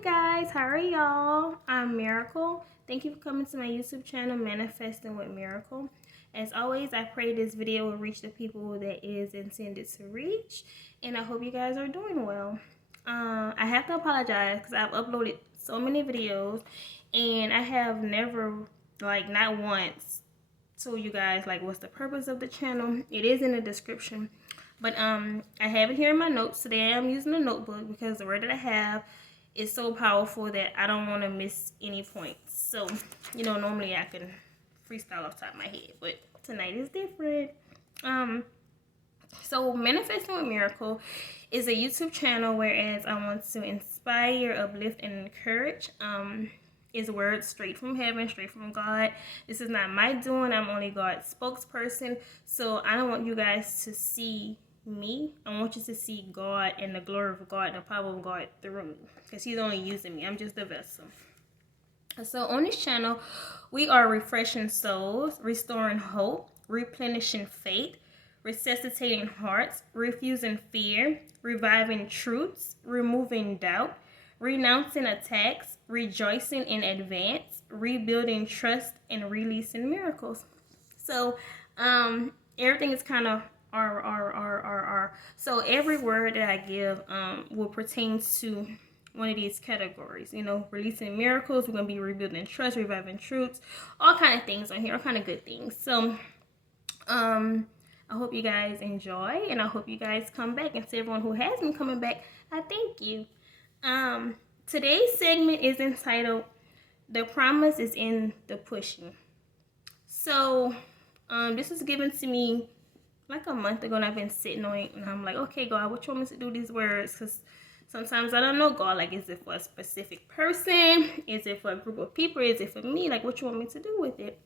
you guys, how are y'all? I'm Miracle. Thank you for coming to my YouTube channel, Manifesting with Miracle. As always, I pray this video will reach the people that is intended to reach, and I hope you guys are doing well. I have to apologize because I've uploaded so many videos, and I have never, not once, told you guys what's the purpose of the channel. It is in the description. But I have it here in my notes. Today I'm using a notebook because the word that I have is so powerful that I don't want to miss any points. So, normally I can freestyle off the top of my head, but tonight is different. So Manifesting with Miracle is a YouTube channel whereas I want to inspire, uplift, and encourage. Is words straight from heaven, straight from God. This is not my doing. I'm only God's spokesperson. So I don't want you guys to see me. I want you to see God and the glory of God, the power of God through me, because He's only using me. I'm just a vessel. So on this channel, we are refreshing souls, restoring hope, replenishing faith, resuscitating hearts, refusing fear, reviving truths, removing doubt, renouncing attacks, rejoicing in advance, rebuilding trust, and releasing miracles. So everything is kind of R. So every word that I give will pertain to one of these categories. Releasing miracles, we're going to be rebuilding trust, reviving truths, all kind of things on here, all kind of good things. So I hope you guys enjoy, and I hope you guys come back. And to everyone who has been coming back, I thank you. Today's segment is entitled "The Promise is in the Pushing." So this was given to me like a month ago, and I've been sitting on it, and I'm like, okay, God, what you want me to do these words? Because sometimes I don't know, God, is it for a specific person? Is it for a group of people? Is it for me? What you want me to do with it?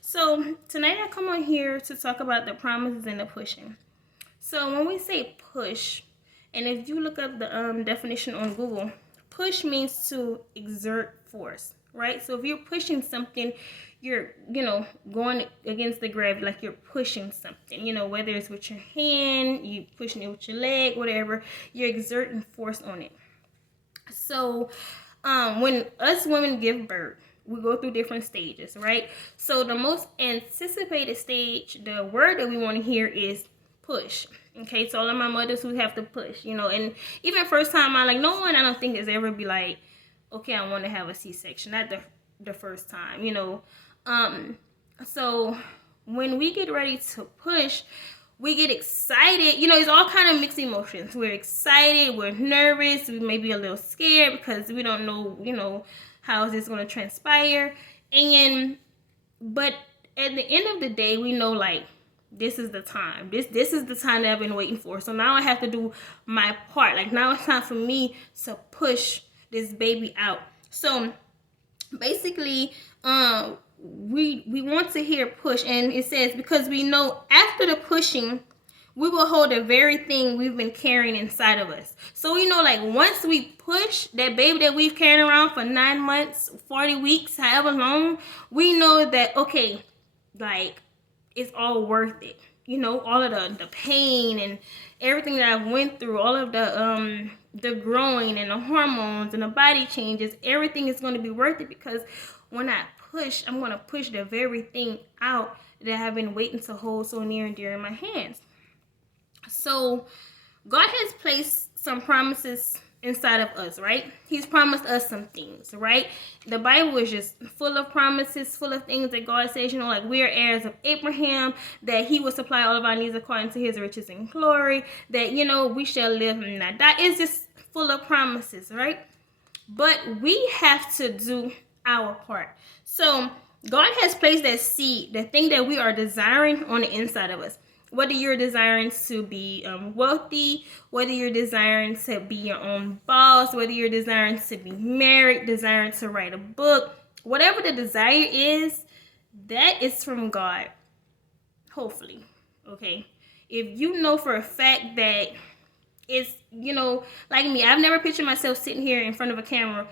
So tonight I come on here to talk about the promises and the pushing. So when we say push, and if you look up the definition on Google, push means to exert force, right? So if you're pushing something, you're, going against the gravity, you're pushing something, whether it's with your hand, you pushing it with your leg, whatever, you're exerting force on it. So when us women give birth, we go through different stages, right? So the most anticipated stage, the word that we want to hear is push. Okay, so all of my mothers who have to push, and even first time I no one I don't think is ever be like, okay, I want to have a C-section. Not the first time, so when we get ready to push, we get excited. It's all kind of mixed emotions. We're excited, we're nervous, we may be a little scared because we don't know, how is this going to transpire. But at the end of the day, we know this is the time. This is the time that I've been waiting for. So now I have to do my part. Now it's time for me to push this baby out. So basically, we want to hear push, and it says, because we know after the pushing, we will hold the very thing we've been carrying inside of us. So we know once we push that baby that we've carried around for 9 months, 40 weeks, however long, we know that, okay, it's all worth it. All of the pain and everything that I've went through, all of the growing and the hormones and the body changes, everything is going to be worth it, because when I push, I'm going to push the very thing out that I've been waiting to hold so near and dear in my hands. So God has placed some promises inside of us, right? He's promised us some things, right? The Bible is just full of promises, full of things that God says, we are heirs of Abraham, that He will supply all of our needs according to His riches and glory, that, we shall live and not die. It's just full of promises, right? But we have to do our part. So God has placed that seed, the thing that we are desiring, on the inside of us. Whether you're desiring to be wealthy, whether you're desiring to be your own boss, whether you're desiring to be married, desiring to write a book, whatever the desire is, that is from God. Hopefully. Okay. If you know for a fact that it's, like me, I've never pictured myself sitting here in front of a camera,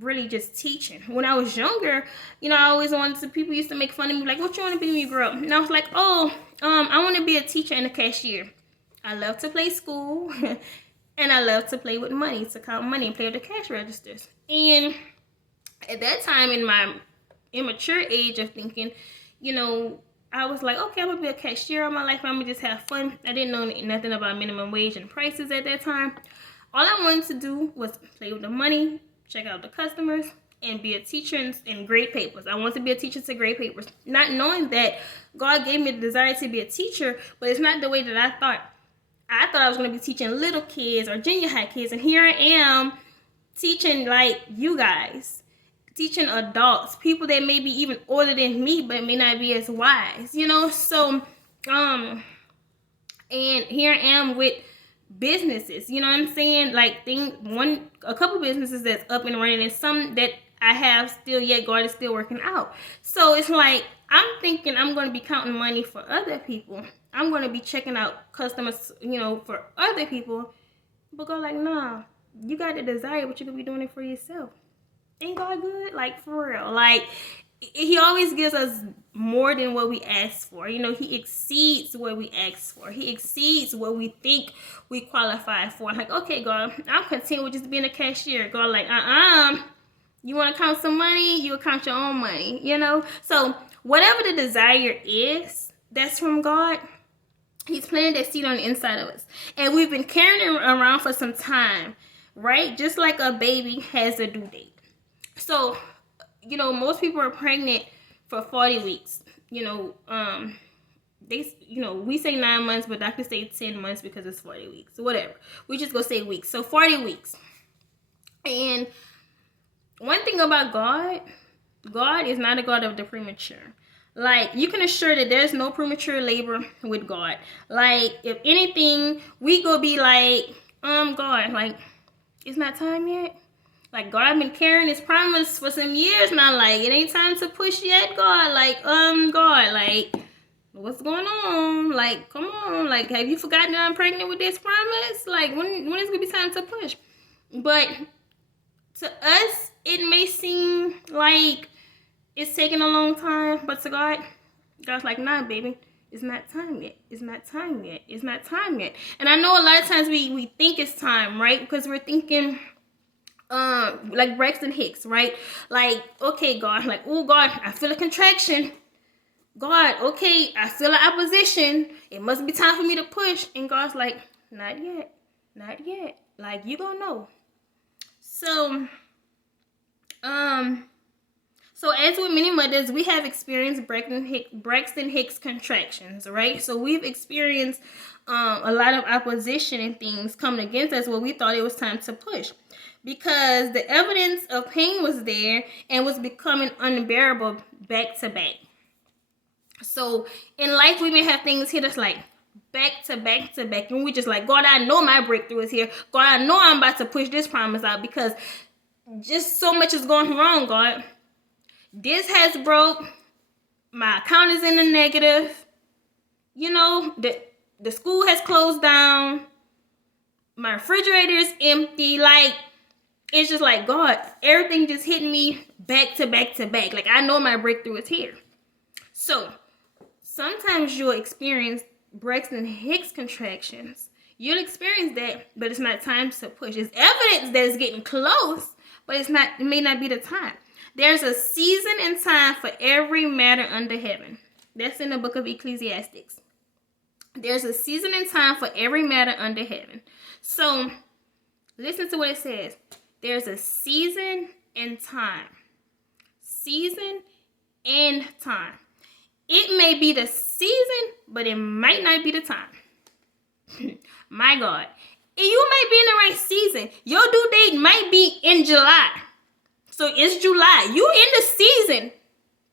really just teaching. When I was younger, I always wanted to, people used to make fun of me, what you want to be when you grow up? And I was like, I want to be a teacher and a cashier. I love to play school. And I love to play with money, to count money and play with the cash registers. And at that time, in my immature age of thinking, I was like, okay, I'm gonna be a cashier all my life. I'm gonna just have fun. I didn't know nothing about minimum wage and prices at that time. All I wanted to do was play with the money, check out the customers, and be a teacher and grade papers. I wanted to be a teacher to grade papers, not knowing that God gave me the desire to be a teacher, but it's not the way that I thought. I thought I was going to be teaching little kids or junior high kids, and here I am teaching like you guys, teaching adults, people that may be even older than me, but may not be as wise, So, and here I am with businesses, you know what I'm saying? Like a couple businesses that's up and running, and some that I have still yet God is still working out. So it's like I'm thinking I'm going to be counting money for other people. I'm going to be checking out customers, for other people. But God like, nah, you got the desire, but you could be doing it for yourself. Ain't God good? Like, for real. Like, he always gives us more than what we ask for. He exceeds what we ask for. He exceeds what we think we qualify for. Like, okay, God, I'm content with just being a cashier. God, like, you want to count some money? You'll count your own money, So, whatever the desire is, that's from God. He's planted that seed on the inside of us. And we've been carrying it around for some time, right? Just like a baby has a due date. So, most people are pregnant for 40 weeks. We say 9 months, but doctors say 10 months because it's 40 weeks. So whatever. We just go say weeks. So 40 weeks. And one thing about God is not a God of the premature. Like, you can assure that there's no premature labor with God. Like, if anything, we go be like, God, like, it's not time yet. Like, God, I've been carrying this promise for some years now. Like, it ain't time to push yet, God. Like, God, like, what's going on? Like, come on. Like, have you forgotten that I'm pregnant with this promise? Like, when is going to be time to push? But to us, it may seem like it's taking a long time. But to God, God's like, nah, baby. It's not time yet. It's not time yet. It's not time yet. And I know a lot of times we think it's time, right? Because we're thinking... like Braxton Hicks, right? Like, okay, God, like, oh God, I feel a contraction. God, okay, I feel an opposition. It must be time for me to push. And God's like, not yet, not yet. Like, you gonna know. So, as with many mothers, we have experienced Braxton Hicks contractions, right? So we've experienced a lot of opposition and things coming against us where we thought it was time to push. Because the evidence of pain was there and was becoming unbearable back to back. So in life, we may have things hit us like back to back to back. And we just like, God, I know my breakthrough is here. God, I know I'm about to push this promise out because just so much is going wrong, God. This has broke. My account is in the negative. The school has closed down. My refrigerator is empty. Like, it's just like, God, everything just hit me back to back to back. Like, I know my breakthrough is here. So, sometimes you'll experience Braxton Hicks contractions. You'll experience that, but it's not time to push. It's evidence that it's getting close, but it may not be the time. There's a season and time for every matter under heaven. That's in the book of Ecclesiastes. There's a season and time for every matter under heaven. So, listen to what it says. There's a season and time. Season and time. It may be the season, but it might not be the time. My God. You may be in the right season. Your due date might be in July. So it's July. You in the season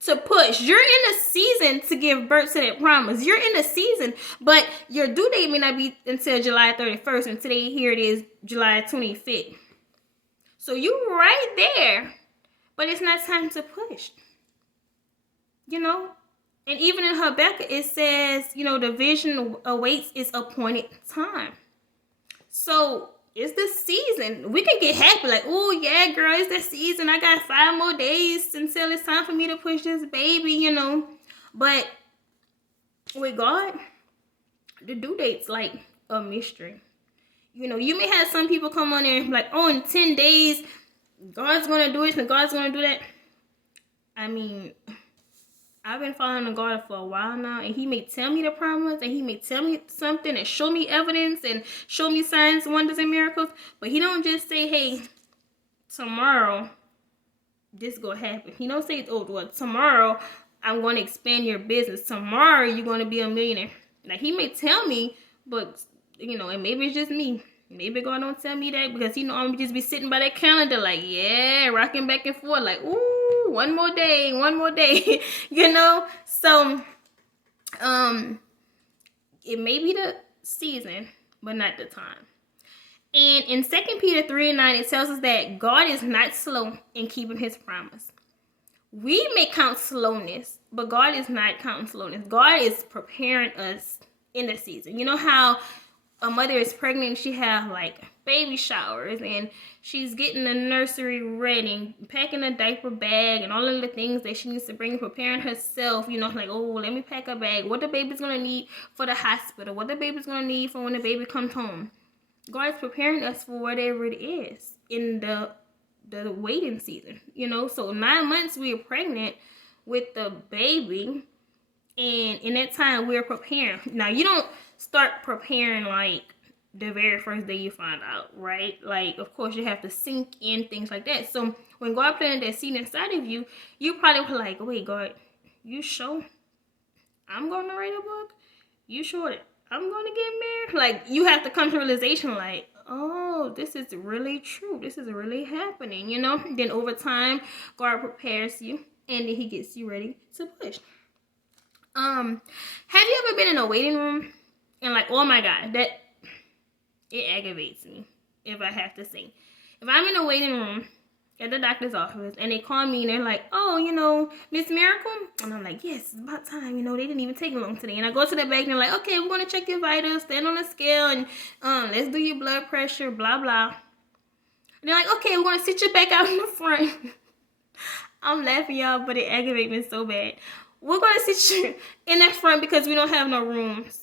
to push. You're in the season to give birth to that promise. You're in the season, but your due date may not be until July 31st. And today, here it is, July 25th. So you right there, but it's not time to push. And even in Habakkuk, it says, the vision awaits its appointed time. So it's the season. We can get happy, like, oh yeah, girl, it's the season. I got 5 more days until it's time for me to push this baby, But with God, the due date's like a mystery. You know, you may have some people come on there and be like, oh, in 10 days, God's going to do this and God's going to do that. I mean, I've been following God for a while now, and he may tell me the promise, and he may tell me something and show me evidence and show me signs, wonders, and miracles. But he don't just say, hey, tomorrow this gonna happen. He don't say, oh, well, tomorrow I'm going to expand your business. Tomorrow you're going to be a millionaire. Like, he may tell me, but, you know, and maybe it's just me. Maybe God don't tell me that because, you know, I'm just be sitting by that calendar like, yeah, rocking back and forth like, ooh, one more day, you know? So, it may be the season, but not the time. And in 2 Peter 3:9, it tells us that God is not slow in keeping his promise. We may count slowness, but God is not counting slowness. God is preparing us in the season. You know how a mother is pregnant, she have like baby showers, and she's getting the nursery ready, packing a diaper bag, and all of the things that she needs to bring, preparing herself, you know, like, oh, let me pack a bag, what the baby's going to need for the hospital, what the baby's going to need for when the baby comes home. God is preparing us for whatever it is in the waiting season, you know. So 9 months we are pregnant with the baby, and in that time we're preparing. Now, you don't start preparing like the very first day you find out, right? Like, of course, you have to sink in things like that. So when God planted that seed inside of you, you probably were like, wait, God, you sure I'm going to write a book? You sure that I'm going to get married? Like, you have to come to realization like, oh, this is really true. This is really happening, you know? Then over time, God prepares you, and then he gets you ready to push. Have you ever been in a waiting room and like, oh my God, that it aggravates me, if I have to say. If I'm in a waiting room at the doctor's office and they call me and they're like, oh, you know, Miss Miracle, and I'm like, yes, it's about time, you know, they didn't even take long today. And I go to the bag and they're like, okay, we're going to check your vitals, stand on the scale, and let's do your blood pressure, blah, blah. And they're like, okay, we're going to sit you back out in the front. I'm laughing, y'all, but it aggravates me so bad. We're going to sit you in the front because we don't have no rooms.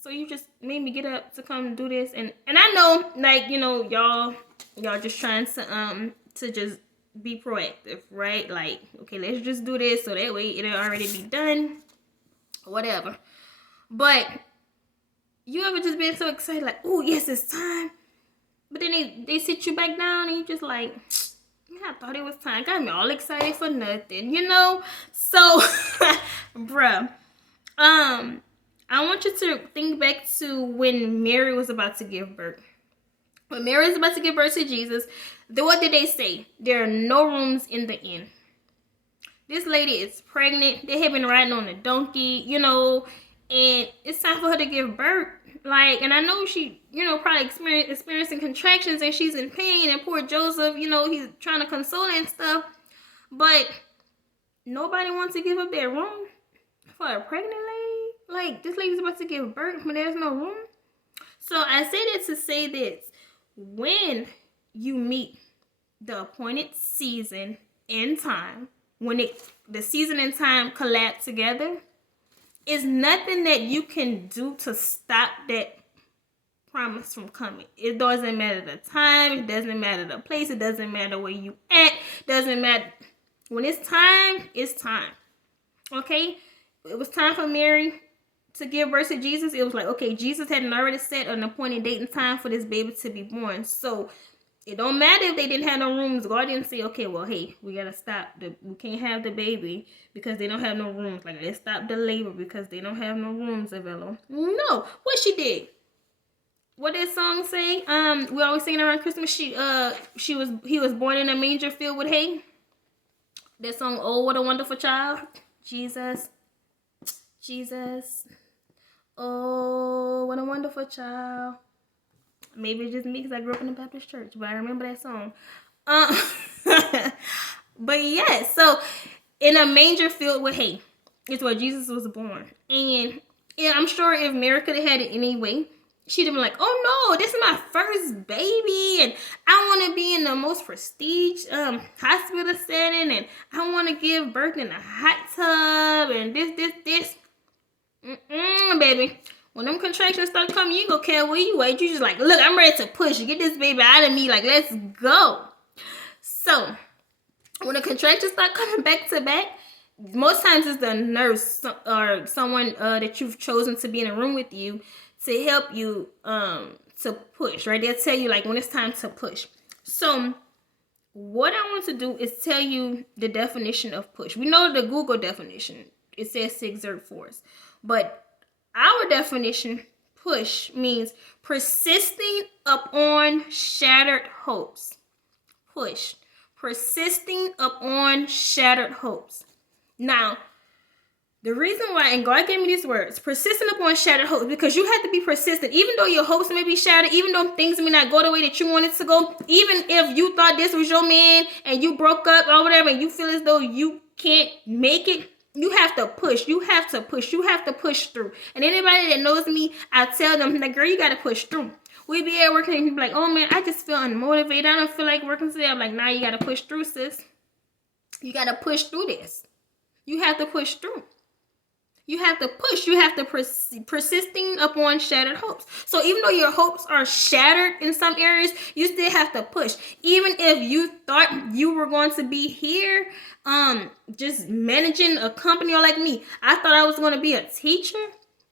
So you just made me get up to come do this. And I know, like, you know, y'all just trying to just be proactive, right? Like, okay, let's just do this so that way it'll already be done, whatever. But you ever just been so excited, like, oh, yes, it's time. But then they sit you back down and you just like, yeah, I thought it was time. Got me all excited for nothing, you know? So, bruh, I want you to think back to when Mary was about to give birth. When Mary was about to give birth to Jesus, what did they say? There are no rooms in the inn. This lady is pregnant. They have been riding on a donkey, you know, and it's time for her to give birth. Like, and I know she, you know, probably experiencing contractions and she's in pain, and poor Joseph, you know, he's trying to console her and stuff. But nobody wants to give up their room for a pregnant lady. Like, this lady's about to give birth, but there's no room. So I say that to say this. When you meet the appointed season and time, when the season and time collapse together, it's nothing that you can do to stop that promise from coming. It doesn't matter the time, it doesn't matter the place, it doesn't matter where you at, doesn't matter. When it's time, it's time. Okay? It was time for Mary to give birth to Jesus. It was like, okay, Jesus hadn't already set an appointed date and time for this baby to be born. So it don't matter if they didn't have no rooms. God didn't say, okay, well, hey, we gotta stop. We can't have the baby because they don't have no rooms. Like, let's stop the labor because they don't have no rooms available. No, what she did? What did song say? We always sing around Christmas. He was born in a manger filled with hay. That song, oh, what a wonderful child, Jesus. Oh, what a wonderful child. Maybe it's just me because I grew up in the Baptist church, but I remember that song. But yeah, so in a manger filled with hay is where Jesus was born. And yeah, I'm sure if Mary could have had it anyway, she'd have been like, oh no, this is my first baby, and I want to be in the most prestige hospital setting, and I want to give birth in a hot tub, and this. Baby. When them contractions start coming, you ain't gonna care where you at. You just like, look, I'm ready to push. Get this baby out of me. Like, let's go. So, when the contractions start coming back to back, most times it's the nurse or someone that you've chosen to be in a room with you to help you to push, right? They'll tell you like when it's time to push. So what I want to do is tell you the definition of push. We know the Google definition. It says to exert force. But our definition, push, means persisting upon shattered hopes. Push. Persisting upon shattered hopes. Now, the reason why, and God gave me these words, persistent upon shattered hopes, because you have to be persistent. Even though your hopes may be shattered, even though things may not go the way that you wanted to go, even if you thought this was your man and you broke up or whatever, and you feel as though you can't make it, you have to push. You have to push. You have to push through. And anybody that knows me, I tell them, like, girl, you got to push through. We be at work and people be like, oh man, I just feel unmotivated. I don't feel like working today. I'm like, nah, you got to push through, sis. You got to push through this. You have to push through. You have to push. You have to persisting upon shattered hopes. So even though your hopes are shattered in some areas, you still have to push. Even if you thought you were going to be here, just managing a company, or like me, I thought I was going to be a teacher.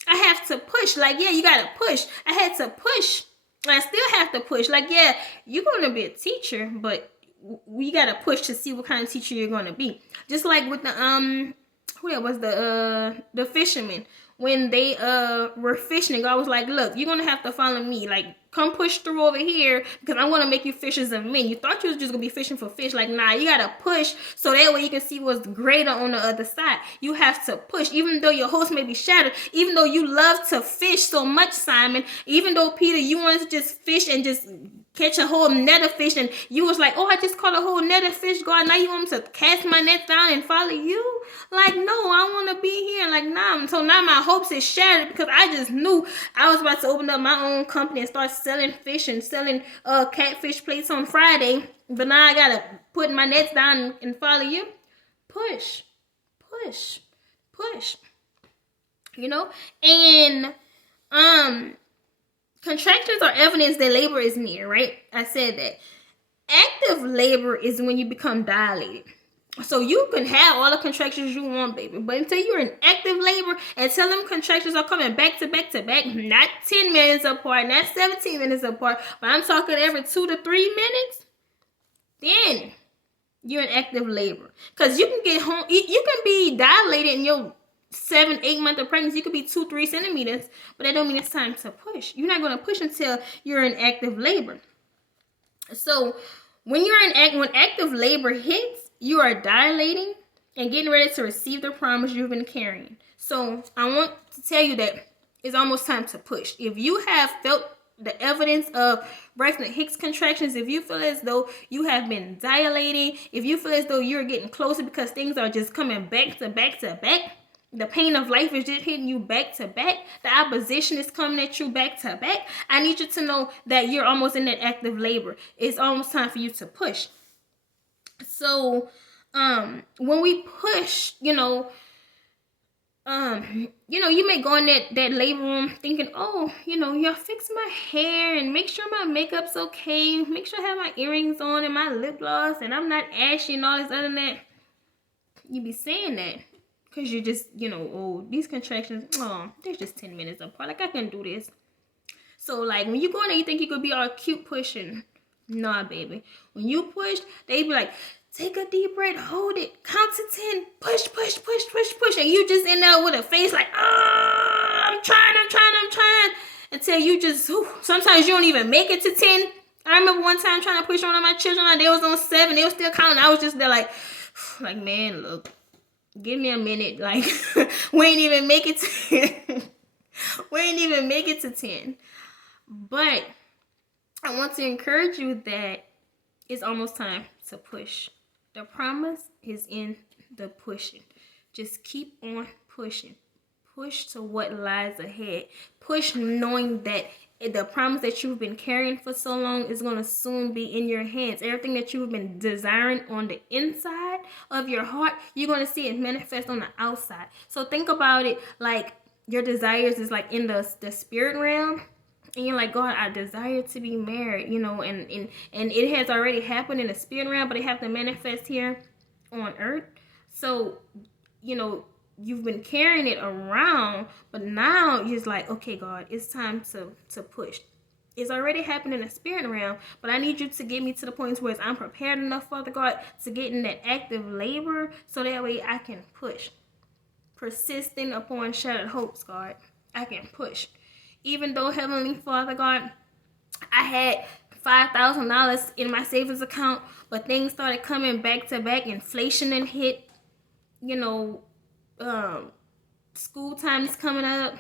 I have to push. Like, yeah, you got to push. I had to push. I still have to push. Like, yeah, you're going to be a teacher, but we got to push to see what kind of teacher you're going to be. Just like with the, who that was, the fishermen, when they were fishing, God was like, look, you're gonna have to follow me, like, come push through over here, because I'm gonna make you fishers of men. You thought you was just gonna be fishing for fish. Like, nah, you gotta push so that way you can see what's greater on the other side. You have to push. Even though your hopes may be shattered, even though you love to fish so much, Simon, even though, Peter, you wanted to just fish and just catch a whole net of fish, and you was like, oh, I just caught a whole net of fish, God, now you want me to cast my net down and follow you? Like, no, I want to be here. Like, nah. So now my hopes is shattered, because I just knew I was about to open up my own company and start selling fish and selling catfish plates on Friday, but now I gotta put my nets down and follow you. Push, push, push. You know? And contractions are evidence that labor is near, right? I said that. Active labor is when you become dilated. So you can have all the contractions you want, baby, but until you're in active labor, until them contractions are coming back to back to back, not 10 minutes apart, not 17 minutes apart, but I'm talking every 2 to 3 minutes, then you're in active labor. Because you can get home, you can be dilated in your 7-8 month of pregnancy. You could be 2-3 centimeters, but that don't mean it's time to push. You're not going to push until you're in active labor. So when when active labor hits, you are dilating and getting ready to receive the promise you've been carrying. So I want to tell you that it's almost time to push. If you have felt the evidence of Braxton Hicks contractions, if you feel as though you have been dilating, if you feel as though you're getting closer because things are just coming back to back to back, the pain of life is just hitting you back to back, the opposition is coming at you back to back, I need you to know that you're almost in that active labor. It's almost time for you to push. So when we push, you may go in that labor room thinking, oh, y'all fix my hair and make sure my makeup's okay, make sure I have my earrings on and my lip gloss and I'm not ashy and all this other than that. You be saying that because you're just, oh, these contractions, oh, they're just 10 minutes apart. Like, I can do this. So, like, when you go in there, you think you could be all cute pushing. Nah, baby. When you push, they be like, take a deep breath, hold it, count to 10, push, push, push, push, push. And you just in there with a face like, I'm trying. Until you just, sometimes you don't even make it to 10. I remember one time trying to push one of my children, they was on 7, they was still counting. I was just there like, man, look, give me a minute. Like, we ain't even make it to 10. But I want to encourage you that it's almost time to push. The promise is in the pushing. Just keep on pushing. Push to what lies ahead. Push knowing that the promise that you've been carrying for so long is going to soon be in your hands. Everything that you've been desiring on the inside of your heart, you're going to see it manifest on the outside. So think about it like your desires is like in the spirit realm, and you're like, God, I desire to be married, you know, and it has already happened in the spirit realm, but it have to manifest here on earth. So, you know, you've been carrying it around, but now you're just like, okay, God, it's time to push. It's already happened in the spirit realm, but I need you to get me to the point where I'm prepared enough, Father God, to get in that active labor, so that way I can push. Persisting upon shattered hopes, God, I can push. Even though, Heavenly Father God, I had $5,000 in my savings account, but things started coming back to back. Inflation and hit, you know, school time is coming up,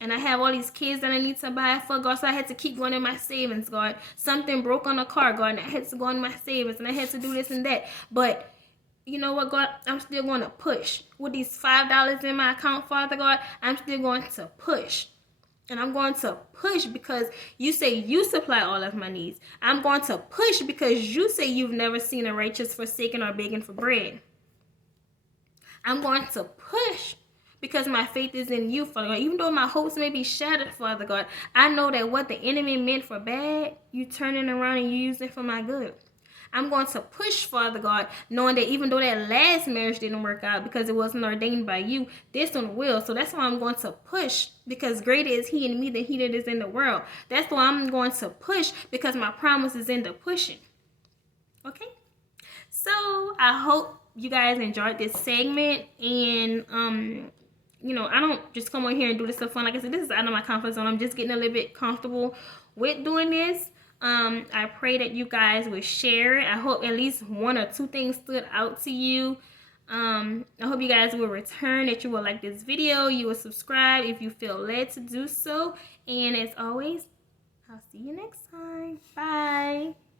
and I have all these kids that I need to buy for, God, so I had to keep going in my savings, God. Something broke on the car, God, and I had to go in my savings, and I had to do this and that. But you know what, God? I'm still going to push. With these $5 in my account, Father God, I'm still going to push. And I'm going to push because you say you supply all of my needs. I'm going to push because you say you've never seen a righteous forsaken or begging for bread. I'm going to push because my faith is in you, Father God. Even though my hopes may be shattered, Father God, I know that what the enemy meant for bad, you turn it around and you use it for my good. I'm going to push, Father God, knowing that even though that last marriage didn't work out because it wasn't ordained by you, this one will. So that's why I'm going to push, because greater is he in me than he that is in the world. That's why I'm going to push, because my promise is in the pushing. Okay? So I hope you guys enjoyed this segment, and you know, I don't just come on here and do this for fun. Like I said, this is out of my comfort zone. I'm just getting a little bit comfortable with doing this. I pray that you guys will share it. I hope at least one or two things stood out to you. I hope you guys will return, that you will like this video, you will subscribe if you feel led to do so. And as always, I'll see you next time. Bye.